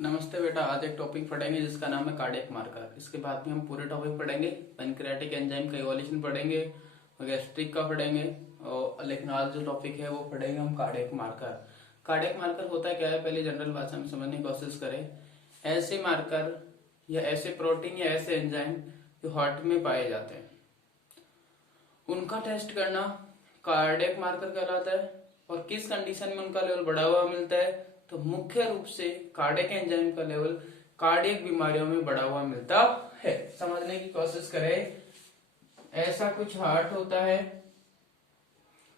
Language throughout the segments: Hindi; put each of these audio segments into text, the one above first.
नमस्ते बेटा। आज एक टॉपिक पढ़ेंगे जिसका नाम है कार्डियक मार्कर। इसके बाद में हम पूरे टॉपिक पढ़ेंगे। पैनक्रियाटिक एंजाइम का इवोल्यूशन पढ़ेंगे और गैस्ट्रिक का पढ़ेंगे। और लेकिन आज जो टॉपिक है वो पढ़ेंगे हम कार्डियक मार्कर। कार्डियक मार्कर होता क्या है, पहले जनरल भाषा में समझने की कोशिश करें। ऐसे मार्कर या ऐसे प्रोटीन या ऐसे एंजाइम जो हार्ट में पाए जाते हैं उनका टेस्ट करना कार्डियक मार्कर कहलाता है। और किस कंडीशन में उनका लेवल बढ़ा हुआ मिलता है, तो मुख्य रूप से कार्डियक एंजाइम का लेवल कार्डियक बीमारियों में बढ़ा हुआ मिलता है। समझने की कोशिश करें। ऐसा कुछ हार्ट होता है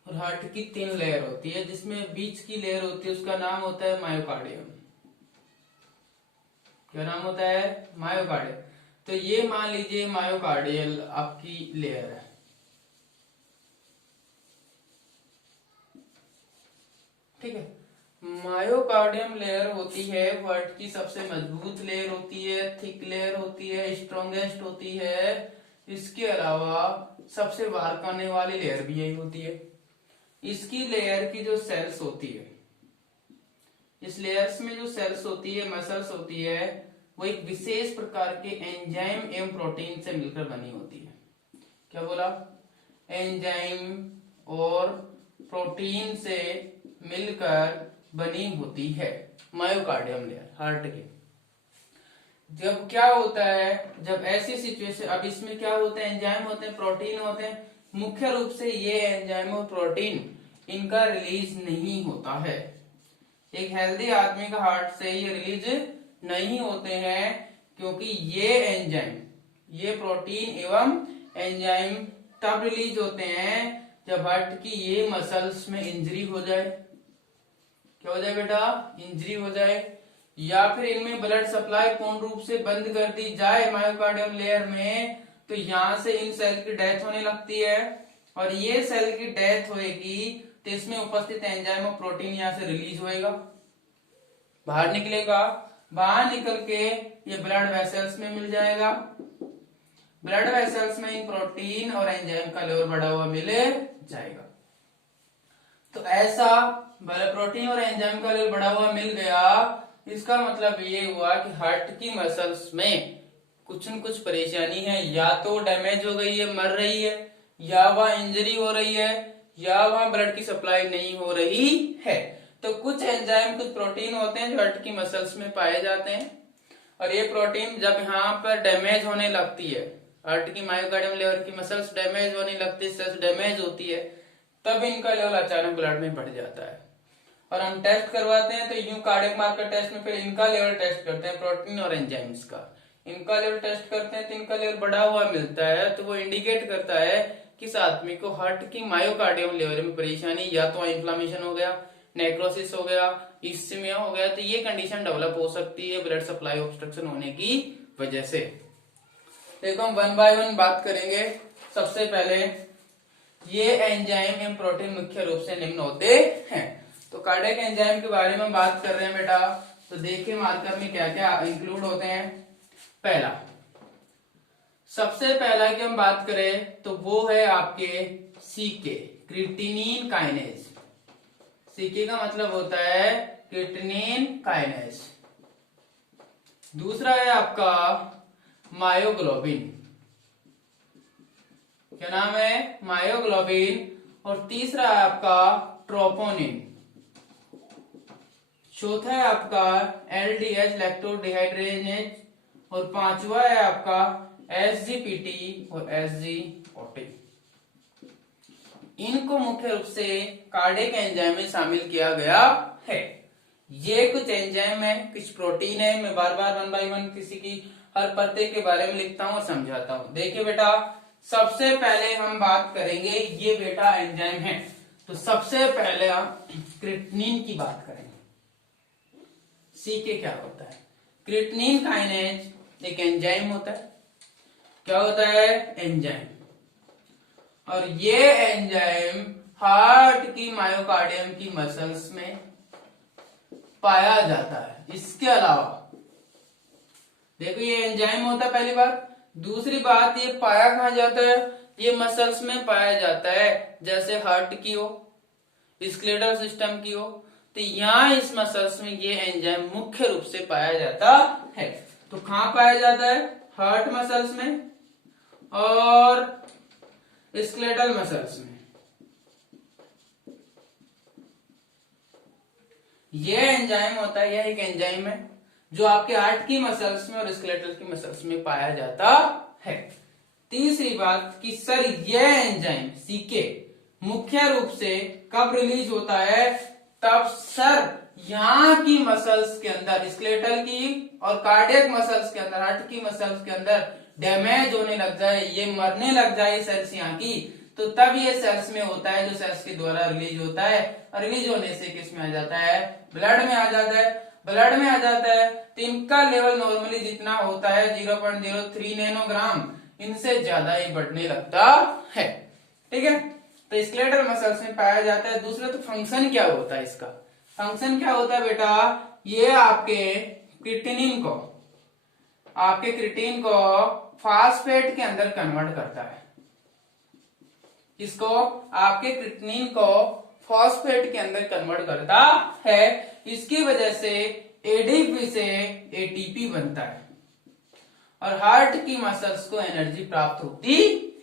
और हार्ट की 3 लेयर होती है, जिसमें बीच की लेयर होती है उसका नाम होता है मायोकार्डियम। क्या नाम होता है? मायोकार्डियम। तो ये मान लीजिए मायोकार्डियल आपकी लेयर है। ठीक है। मायोकार्डियम लेयर होती है हार्ट की सबसे मजबूत लेयर होती है, थिक लेयर होती है, स्ट्रॉन्गेस्ट होती है। इसके अलावा सबसे बाहर आने वाली लेयर भी यही होती है। इसकी लेयर की जो सेल्स होती है, इस लेयर्स में जो सेल्स होती है, मसल्स होती है, वो एक विशेष प्रकार के एंजाइम एवं प्रोटीन से मिलकर बनी होती है। क्या बोला? एंजाइम और प्रोटीन से मिलकर बनी होती है मायोकार्डियम लेयर हार्ट के। जब क्या होता है, जब ऐसी सिचुएशन, अब इसमें क्या होते हैं, एंजाइम होते हैं, प्रोटीन होते हैं। मुख्य रूप से ये एंजाइम और प्रोटीन इनका रिलीज नहीं होता है। एक हेल्दी आदमी का हार्ट से ये रिलीज नहीं होते हैं, क्योंकि ये एंजाइम, ये प्रोटीन एवं एंजाइम तब रिलीज होते हैं जब हार्ट की ये मसल्स में इंजरी हो जाए। क्या हो जाए बेटा? इंजरी हो जाए, या फिर इनमें ब्लड सप्लाई पूर्ण रूप से बंद कर दी जाए मायोकार्डियम लेयर में, तो यहां से इन सेल की डेथ होने लगती है। और ये सेल की डेथ होएगी तो इसमें उपस्थित एंजाइम और प्रोटीन यहां से रिलीज होएगा, बाहर निकलेगा। बाहर निकल के ये ब्लड वेसल्स में मिल जाएगा। ब्लड वेसल्स में इन प्रोटीन और एंजाइम का लेवल बढ़ा हुआ मिल जाएगा। तो ऐसा प्रोटीन और एंजाइम का लेवल बढ़ा हुआ मिल गया, इसका मतलब ये हुआ कि हार्ट की मसल्स में कुछ न कुछ परेशानी है। या तो डैमेज हो गई है, मर रही है, या वह इंजरी हो रही है, या वहां ब्लड की सप्लाई नहीं हो रही है। तो कुछ एंजाइम, कुछ प्रोटीन होते हैं जो हार्ट की मसल्स में पाए जाते हैं। और ये प्रोटीन जब यहाँ पर डैमेज होने लगती है, हार्ट की मायोकार्डियम लेयर की मसल्स डैमेज होने लगती है, सेल्स डैमेज होती है, तब इनका लेवल अचानक ब्लड में बढ़ जाता है। और हम टेस्ट करवाते हैं तो यूं कार्डियक मार्कर टेस्ट में फिर इनका लेवल टेस्ट करते हैं, प्रोटीन और एंजाइम्स का। इनका लेवल टेस्ट करते हैं तो इनका लेवल बढ़ा हुआ मिलता है, तो वो इंडिकेट करता है किस आदमी को हार्ट की मायोकार्डियम लेयर में परेशानी, या तो इन्फ्लामेशन हो गया, नेक्रोसिस हो गया, इस्केमिया हो गया, तो ये कंडीशन डेवलप हो सकती है ब्लड सप्लाई ऑब्स्ट्रक्शन होने की वजह से। देखो हम 1 बाय 1 बात करेंगे। सबसे पहले ये एंजाइम एवं प्रोटीन मुख्य रूप से निम्न होते हैं। तो कार्डियक एंजाइम के बारे में बात कर रहे हैं बेटा, तो देखिए मार्कर में क्या क्या इंक्लूड होते हैं। पहला, सबसे पहला की हम बात करें तो वो है आपके सीके, क्रिएटिनिन काइनेज। सीके का मतलब होता है क्रिएटिनिन काइनेज। दूसरा है आपका मायोग्लोबिन। क्या नाम है? मायोग्लोबिन। और तीसरा है आपका ट्रोपोनिन। चौथा है आपका एलडीएच लैक्टोडिहाइड्रोजिनेज। और पांचवा है आपका एसजीपीटी और एसजीओटी। इनको मुख्य रूप से कार्डियक एंजाइम में शामिल किया गया है। ये कुछ एंजाइम है, कुछ प्रोटीन है। मैं बार बार 1 बाय 1 किसी की हर परते के बारे में लिखता हूं और समझाता हूं। देखिए बेटा, सबसे पहले हम बात करेंगे, ये बेटा एंजाइम है, तो सबसे पहले हम क्रिएटिनिन की बात करेंगे। सीके क्या होता है? क्रिएटिनिन काइनेज एक एंजाइम होता है। क्या होता है? एंजाइम। और ये एंजाइम हार्ट की मायोकार्डियम की मसल्स में पाया जाता है। इसके अलावा देखो ये एंजाइम होता है, पहली बात। दूसरी बात, ये पाया कहां जाता है? ये मसल्स में पाया जाता है, जैसे हार्ट की हो, स्केलेटल सिस्टम की हो। तो यहाँ इस मसल्स में ये एंजाइम मुख्य रूप से पाया जाता है। तो कहाँ पाया जाता है? हार्ट मसल्स में और स्केलेटल मसल्स में। ये एंजाइम होता है, यह एक एंजाइम है जो आपके हार्ट की मसल्स में और स्केलेटल की मसल्स में पाया जाता है। तीसरी बात कि सर यह एंजाइम सीके मुख्य रूप से कब रिलीज होता है? तब सर यहाँ की मसल्स के अंदर, स्केलेटल की और कार्डियक मसल्स के अंदर, हार्ट की मसल्स के अंदर डैमेज होने लग जाए, ये मरने लग जाए सेल्स यहाँ की, तो तब ये सेल्स में होता है, जो सेल्स के द्वारा रिलीज होता है। और रिलीज होने से किस में आ जाता है? ब्लड में आ जाता है। ब्लड में आ जाता है तो इनका लेवल नॉर्मली जितना होता है 0.03 नैनोग्राम, इनसे ज्यादा ही बढ़ने लगता है। ठीक है, तो स्केलेटल मसल्स में पाया जाता है। दूसरा तो फंक्शन क्या होता है इसका? फंक्शन क्या होता है बेटा? ये आपके क्रिएटिनिन को फास्फेट के अंदर कन्वर्ट करता है। इसको आपके क्रिएटिनिन को फॉस्फेट के अंदर कन्वर्ट करता है। इसकी वजह से एडीपी से एटीपी बनता है और हार्ट की मसल्स को एनर्जी प्राप्त होती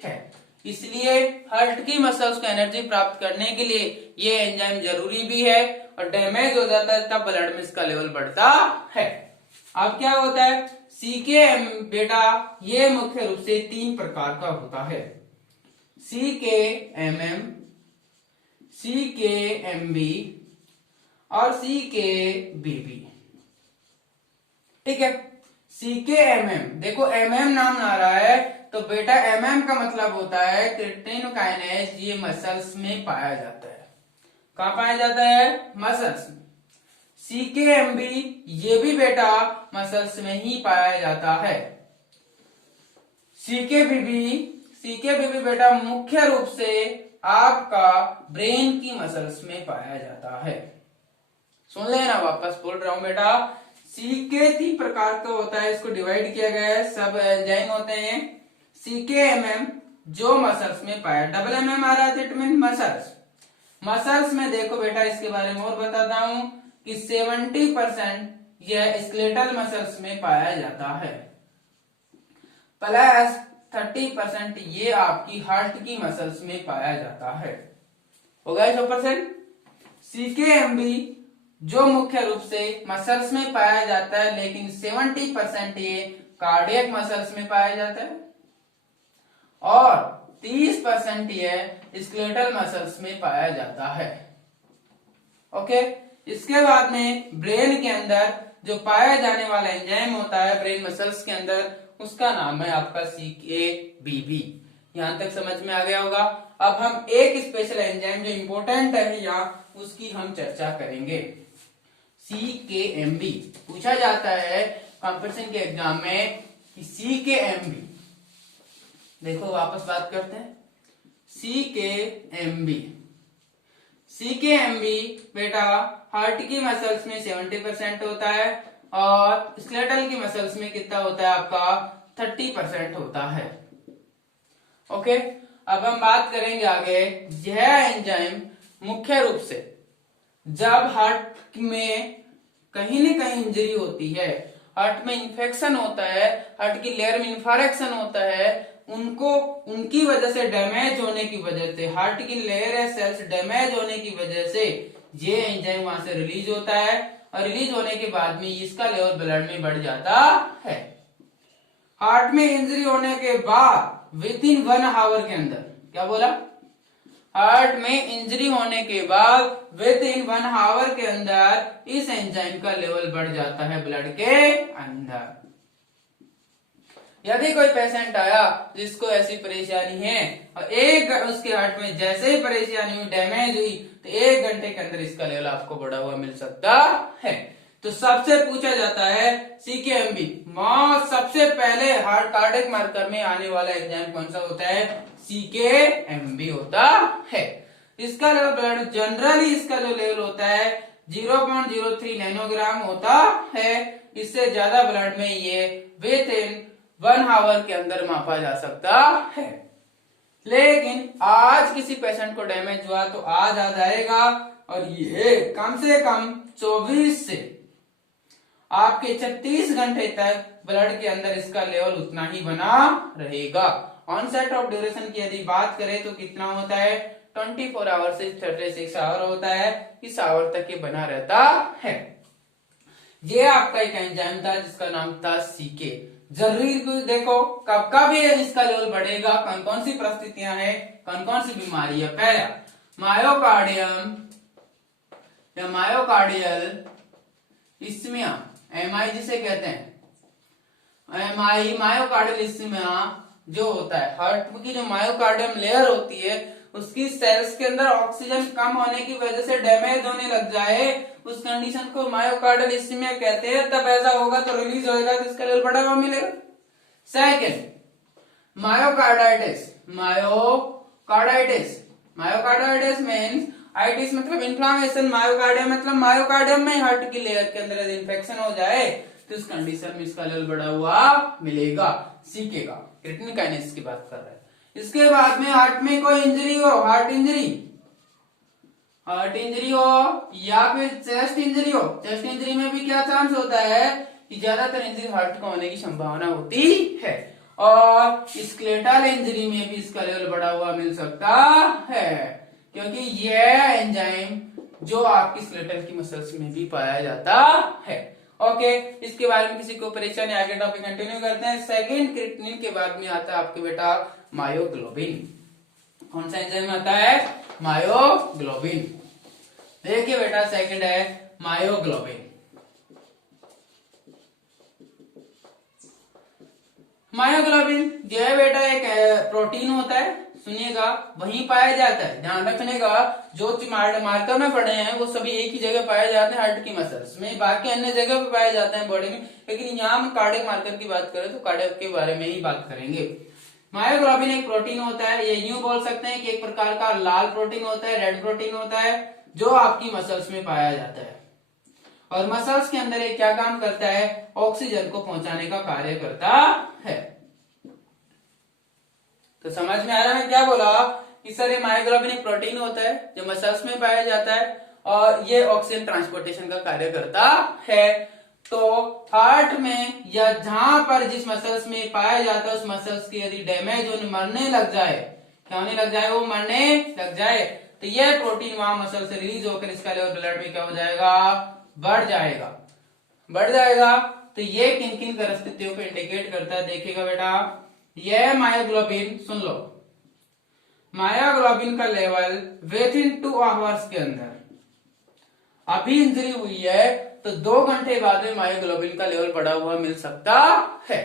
है। इसलिए हार्ट की मसल्स को एनर्जी प्राप्त करने के लिए ये एंजाइम जरूरी भी है, और डैमेज हो जाता है तब ब्लड में इसका लेवल बढ़ता है। अब क्या होता है? सीकेएम बेटा ये मुख्य रूप से 3 प्रकार का होता है। सीकेएमएम, सीकेएमबी और सीकेबीबी। ठीक है, सीकेएमएम, देखो एमएम नाम आ रहा है तो बेटा एमएम का मतलब होता है क्रिएटिनिन काइनेज। ये मसल्स में पाया जाता है। कहाँ पाया जाता है? मसल्स में। सीकेएमबी ये भी बेटा मसल्स में ही पाया जाता है। सीकेबीबी बेटा मुख्य रूप से आपका ब्रेन की मसल्स में पाया जाता है। सुन लेना, वापस बोल रहा हूं बेटा। सीके 3 प्रकार का होता है, इसको डिवाइड किया गया है, सब एंजाइम होते हैं। सीकेएमएम जो मसल्स में पाया, डबल एमएम आ रहा है इट मीन मसल्स में देखो बेटा, इसके बारे में और बताता हूं कि 70% यह स्केलेटल मसल्स में पाया जाता है, प्लस 30% ये आपकी हार्ट की मसल्स में पाया जाता है। हो गया 100%। सीकेएमबी जो मुख्य रूप से मसल्स में पाया जाता है, लेकिन 70% ये कार्डियक मसल्स में पाया जाता है और 30% ये स्केलेटल मसल्स में पाया जाता है। ओके, इसके बाद में ब्रेन के अंदर जो पाया जाने वाला एंजाइम होता है ब्रेन मसल्स के अंदर, उसका नाम है आपका सीकेबीबी। यहां तक समझ में आ गया होगा। अब हम एक स्पेशल एंजाइम जो इंपॉर्टेंट है यहाँ, उसकी हम चर्चा करेंगे। सीकेएमबी पूछा जाता है कंपटीशन के एग्जाम में कि सीकेएमबी, देखो वापस बात करते हैं। सीकेएमबी बेटा हार्ट की मसल्स में 70% होता है और स्केलेटल की मसल्स में कितना होता है आपका? 30% होता है। ओके, अब हम बात करेंगे आगे। यह एंजाइम मुख्य रूप से जब हार्ट में कहीं न कहीं इंजरी होती है, हार्ट में इंफेक्शन होता है, हार्ट की लेयर में इंफारेक्शन होता है, उनकी वजह से डैमेज होने की वजह से, हार्ट की लेयर है सेल्स डैमेज होने की वजह से ये एंजाइम वहां से रिलीज होता है और रिलीज होने के बाद में इसका लेवल ब्लड में बढ़ जाता है। हार्ट में इंजरी होने के बाद विद इन 1 आवर के अंदर, क्या बोला? हार्ट में इंजरी होने के बाद विद इन 1 आवर के अंदर इस एंजाइम का लेवल बढ़ जाता है ब्लड के अंदर। यदि कोई पेशेंट आया जिसको ऐसी परेशानी है और उसके हार्ट में जैसे ही परेशानी हुई, डैमेज हुई, तो 1 घंटे के अंदर इसका लेवल आपको बढ़ा हुआ मिल सकता है। तो सबसे पूछा जाता है सीकेएमबी, सबसे पहले हार्ट कार्डियक मार्कर में आने वाला एंजाइम कौन सा होता है? सीकेएमबी होता है। इसका लेवल ब्लड जनरली इसका जो लेवल होता है 0.03 नैनोग्राम होता है। इससे ज्यादा ब्लड में ये विद इन 1 आवर के अंदर मापा जा सकता है। लेकिन आज किसी पेशेंट को डैमेज हुआ तो आज आ जाएगा और ये कम से कम 24 से आपके 36 घंटे तक ब्लड के अंदर इसका लेवल उतना ही बना रहेगा। ऑनसेट ऑफ ड्यूरेशन की यदि बात करें तो कितना होता है, 24 आवर से 36 आवर होता है, इस आवर तक ये बना रहता है। ये आपका एक एंजाइम था जिसका नाम था सीके। जरूरी देखो कब कब ये इसका लेवल बढ़ेगा, कौन कौन सी परिस्थितियां हैं, कौन कौन सी बीमारी है। पहला मायोकार्डियम या मायोकार्डियल इस्मिया, एमआई जिसे कहते हैं, एमआई मायोकार्डियल इस्मिया जो होता है, हार्ट की जो मायोकार्डियम लेयर होती है उसकी सेल्स के अंदर ऑक्सीजन कम होने की वजह से डैमेज होने लग जाए, उस कंडीशन को मायोकार्डियल इस्मिया कहते हैं। तब ऐसा होगा तो रिलीज होएगा तो इसका लेवल बढ़ा हुआ मिलेगा। Second myocarditis, myocarditis, myocarditis means itis मतलब इन्फ्लामेशन, मायोकार्डियम मतलब मायोकार्डियम में हार्ट की लेयर के अंदर यदि इन्फेक्शन हो जाए तो इस कंडीशन में इसका लेवल बढ़ा हुआ मिलेगा, सीखेगा। क्रिएटिनिन काइनेस की बात कर रहे हैं। इसके बाद में हार्ट में कोई इंजरी हो, हार्ट इंजरी हो या फिर चेस्ट इंजरी हो, चेस्ट इंजरी में भी क्या चांस होता है कि ज्यादातर इंजरी हार्ट का होने की संभावना होती है, और स्केलेटल इंजरी में भी इसका लेवल बढ़ा हुआ मिल सकता है, क्योंकि यह एंजाइम जो आपकी स्केलेटल की मसल्स में भी पाया जाता है। ओके, इसके बारे में किसी को परेशानी, आगे टॉपिक कंटिन्यू करते हैं। सेकंड क्रिएटिनिन के बाद में आता है आपके बेटा मायोग्लोबिन। कौन सा एंजाइम आता है, मायोग्लोबिन। देखिए बेटा सेकंड है मायोग्लोबिन। मायोग्लोबिन जो है बेटा एक प्रोटीन होता है, सुनिएगा, वहीं पाया जाता है, ध्यान रखने का। जो मार्कर में पढ़े हैं वो सभी एक ही जगह पाए जाते हैं हार्ट की मसल्स में, बाकी अन्य जगह पे पाए जाते हैं बॉडी में, लेकिन यहाँ हम कार्डियक मार्कर की बात करें तो कार्डियक के बारे में ही बात करेंगे। मायोग्लोबिन एक प्रोटीन होता है, ये यूं बोल सकते हैं कि एक प्रकार का लाल प्रोटीन होता है, रेड प्रोटीन होता है, जो आपकी मसल्स में पाया जाता है, और मसल्स के अंदर ये क्या काम करता है, ऑक्सीजन को पहुंचाने का कार्य करता है। तो समझ में आ रहा है क्या बोला कि सर ये मायोग्लोबिन एक प्रोटीन होता है जो मसल्स में पाया जाता है और ये ऑक्सीजन ट्रांसपोर्टेशन का कार्य करता है। तो हार्ट में या जहां पर जिस मसल्स में पाया जाता है उस मसल्स की यदि डैमेज होने, मरने लग जाए, क्या होने लग जाए, वो मरने लग जाए, तो यह प्रोटीन वहां मसल से रिलीज होकर इसका लेवल ब्लड में क्या हो जाएगा, बढ़ जाएगा, बढ़ जाएगा। तो ये किन किन परिस्थितियों को इंडिकेट करता है, देखिएगा बेटा। यह मायोग्लोबिन, सुन लो, मायोग्लोबिन का लेवल विद इन 2 आवर्स के अंदर, अभी इंजरी हुई है तो 2 घंटे बाद में मायोग्लोबिन का लेवल बढ़ा हुआ मिल सकता है।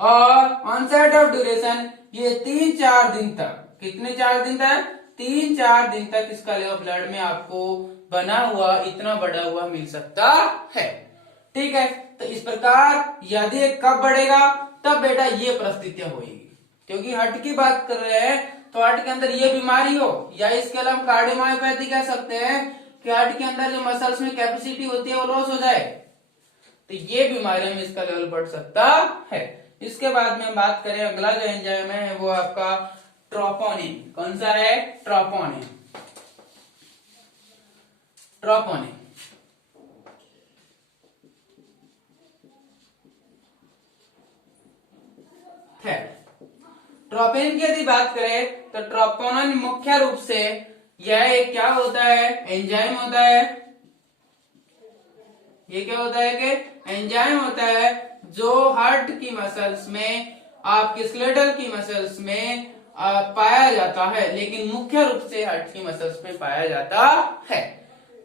और ऑनसेट ऑफ ड्यूरेशन, ये 3-4 दिन तक, कितने 4 दिन तक, 3-4 दिन तक इसका लेवल ब्लड में आपको बना हुआ, इतना बढ़ा हुआ मिल सकता है। ठीक है, तो इस प्रकार यदि कब बढ़ेगा, तब बेटा ये परिस्थितियां होगी, क्योंकि हार्ट की बात कर रहे हैं तो हार्ट के अंदर ये बीमारी हो, या इसके अलावा कार्डियोमायोपैथी कह सकते हैं कि हार्ट के अंदर जो मसल्स में कैपेसिटी होती है वो लॉस हो जाए, तो ये बीमारियों में इसका लेवल बढ़ सकता है। इसके बाद में बात करें, अगला जो एंजाइम है वो आपका ट्रोपोनिन। कौन सा है, ट्रोपोनिन, ट्रोपोनिन। ट्रोपोनिन की यदि बात करें तो ट्रोपोनिन मुख्य रूप से यह एक क्या होता है, एंजाइम होता है। ये क्या होता है कि एंजाइम होता है जो हार्ट की मसल्स में, आपके स्केलेटल की मसल्स में पाया जाता है, लेकिन मुख्य रूप से हार्ट की मसल्स में पाया जाता है।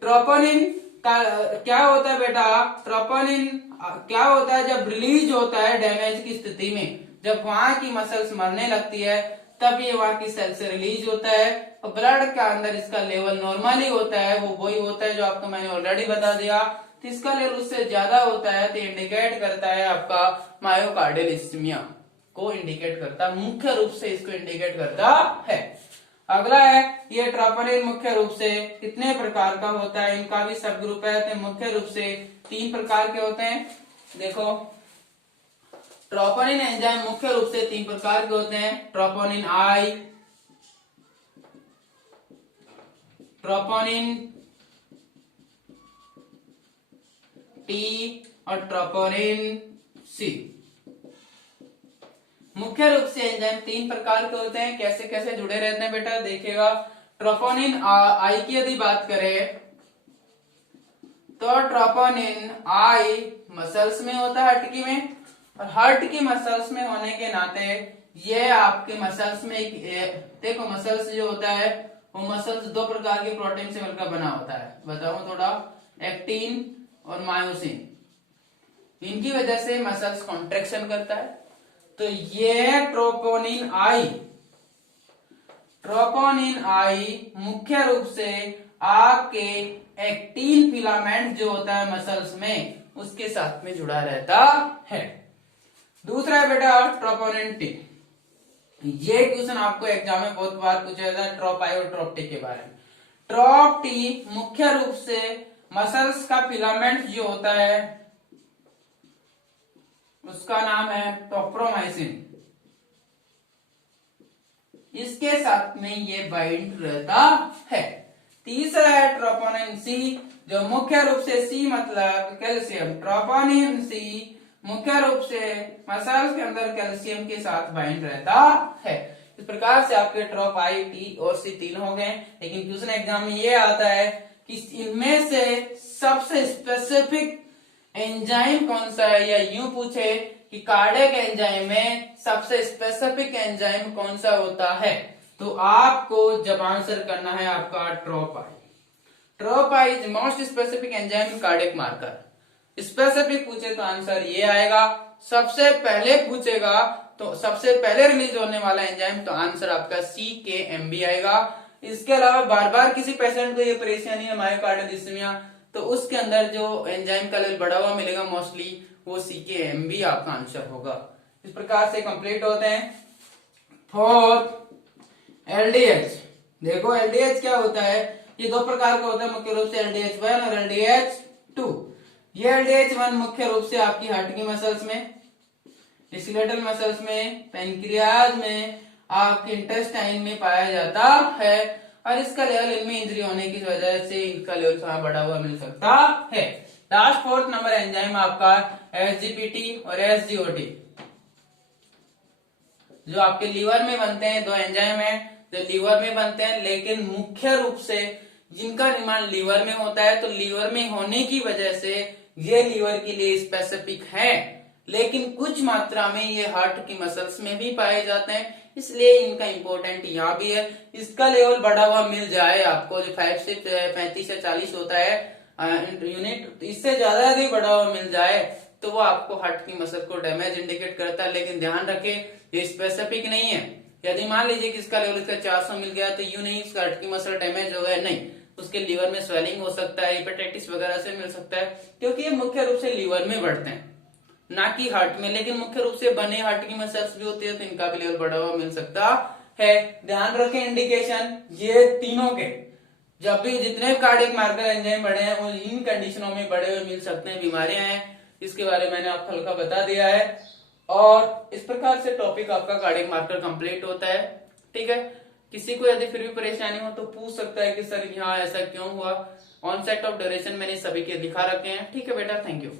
ट्रोपोनिन का क्या होता है बेटा, ट्रोपोनिन क्या होता है, जब रिलीज होता है डैमेज की स्थिति में, जब वहां की मसल्स मरने लगती है तब ये वहां की सेल से रिलीज होता है, और ब्लड के अंदर इसका लेवल नॉर्मली होता है, वो वही होता है जो आपको मैंने ऑलरेडी बता दिया। तो इसका लेवल उससे ज्यादा होता है तो इंडिकेट करता है आपका मायोकार्डियल इस्मिया को इंडिकेट करता है, मुख्य रूप से इसको इंडिकेट करता है। अगला है, ये ट्रोपोनिन मुख्य रूप से कितने प्रकार का होता है, इनका भी सब ग्रुप है, तो मुख्य रूप से 3 प्रकार के होते हैं। देखो, ट्रोपोनिन एंजाइम मुख्य रूप से 3 प्रकार के होते हैं, ट्रोपोनिन आई, ट्रोपोनिन टी और ट्रोपोनिन सी। मुख्य रूप से एंजाइम 3 प्रकार के होते हैं। कैसे कैसे जुड़े रहते हैं बेटा देखिएगा। ट्रोपोनिन आई की यदि बात करें तो ट्रोपोनिन आई मसल्स में होता है, हड्डी में, और हार्ट की मसल्स में होने के नाते ये आपके मसल्स में देखो मसल्स जो होता है वो मसल्स 2 प्रकार के प्रोटीन से मिलकर बना होता है। बताओ थोड़ा, एक्टिन और मायोसिन। इनकी वजह से मसल्स कॉन्ट्रेक्शन करता है। तो ये ट्रोपोनिन आई मुख्य रूप से आपके एक्टिन फिलामेंट जो होता है मसल्स में उसके साथ में जुड़ा रहता है। दूसरा है बेटा ट्रोपोनिन टी। ये क्वेश्चन आपको एग्जाम में बहुत बार पूछा जाता है ट्रोप आई और ट्रोप टी के बारे में। ट्रोप टी मुख्य रूप से मसल्स का फिलामेंट जो होता है उसका नाम है टोप्रोमाइसिन, इसके साथ में ये बाइंड रहता है। तीसरा है ट्रोपोनिन सी जो मुख्य रूप से सी मतलब कैल्शियम, ट्रोपोनिन सी मुख्य रूप से मसल्स के अंदर कैल्शियम के साथ बाइंड रहता है। इस प्रकार से आपके ट्रोप आई टी और सी 3 हो गए। लेकिन क्वेश्चन एग्जाम में ये आता है कि इनमें से सबसे स्पेसिफिक एंजाइम कौन सा है, या यूं पूछे कि कार्डियक एंजाइम में सबसे स्पेसिफिक एंजाइम कौन सा होता है, तो आपको जब आंसर करना है आपका ट्रोप आई। ट्रोप I is most specific enzyme cardiac marker. Specific पूछे तो आंसर ये आएगा। सबसे पहले पूछेगा तो सबसे पहले रिलीज होने वाला एंजाइम तो आंसर आपका CKMB आएगा। इसके अलावा बार बार किसी पेशेंट को ये परेशानी है मायोकार्डियल डिस्टोनिया, तो उसके अंदर जो एंजाइम का लेवल बढ़ा हुआ मिलेगा मोस्टली वो CKMB आपका आंसर होगा। इस प्रकार से कंप्लीट होते हैं। Fourth LDH। देखो LDH क्या होता है, ये 2 प्रकार का होता है मुख्य रूप से LDH1 और LDH2। ये LDH1 मुख्य रूप से आपकी हार्ट की मसल्स में, स्केलेटल मसल्स में, पेनक्रियाज में, आपके इंटेस्टाइन में पाया जाता है, और इसका लेवल इनमें इंजरी होने की वजह से इनका लेवल थोड़ा बढ़ा हुआ मिल सकता है। लास्ट 4th नंबर एंजाइम आपका SGPT और SGOT जो आपके लीवर में बनते हैं। 2 एंजाइम है जो लीवर में बनते हैं, लेकिन मुख्य रूप से जिनका निर्माण लीवर में होता है, तो लीवर में होने की वजह से ये लीवर के लिए स्पेसिफिक है, लेकिन कुछ मात्रा में ये हार्ट की मसल्स में भी पाए जाते हैं, इसलिए इनका इंपॉर्टेंट यहाँ भी है। इसका लेवल बढ़ा हुआ मिल जाए आपको, जो 5 से 35 से 40 होता है यूनिट, इससे ज्यादा यदि बढ़ा हुआ मिल जाए तो वो आपको हार्ट की मसल को डैमेज इंडिकेट करता है। लेकिन ध्यान रखें ये स्पेसिफिक नहीं है। यदि मान लीजिए कि इसका लेवल इसका 400 मिल गया तो यूं नहीं उसका हार्ट की मसल डैमेज हो गया, नहीं, उसके लीवर में स्वेलिंग हो सकता है, हेपेटाइटिस वगैरह से मिल सकता है, क्योंकि ये मुख्य रूप से लीवर में बढ़ते हैं ना कि हार्ट में। लेकिन मुख्य रूप से बने हार्ट की मसल्स भी होती है तो इनका भी लेवल बढ़ा हुआ मिल सकता है। ध्यान रखें इंडिकेशन ये तीनों के, जब भी जितने कार्डियक मार्कर एंजाइम बढ़े हैं वो इन कंडीशनों में बढ़े हुए मिल सकते हैं, बीमारियां हैं, इसके बारे में मैंने आपको हल्का बता दिया है। और इस प्रकार से टॉपिक आपका कार्डियक मार्कर कंप्लीट होता है। ठीक है, किसी को यदि फिर भी परेशानी हो तो पूछ सकता है कि सर यहाँ ऐसा क्यों हुआ। ऑनसेट ऑफ ड्यूरेशन मैंने सभी के दिखा रखे हैं। ठीक है बेटा, थैंक यू।